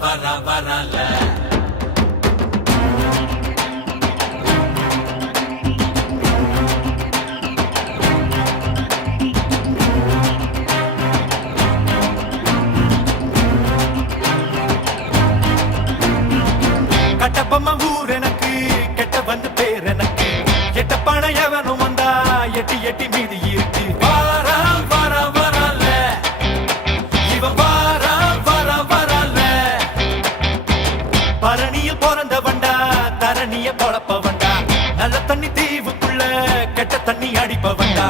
வரம் வரல கட்டப்பம்ம ஊர் எனக்கு கெட்ட வந்து பேர் எனக்கு கெட்ட பணம் எவனும் வந்தா எட்டி எட்டி மீதி இருக்கு வாரா வர வரல இவன் வாரா வர வரல பரணியில் பிறந்த வண்டா தரணிய பொழப்ப வண்டா நல்ல தண்ணி தீவுக்குள்ள கெட்ட தண்ணி அடிப்ப வண்டா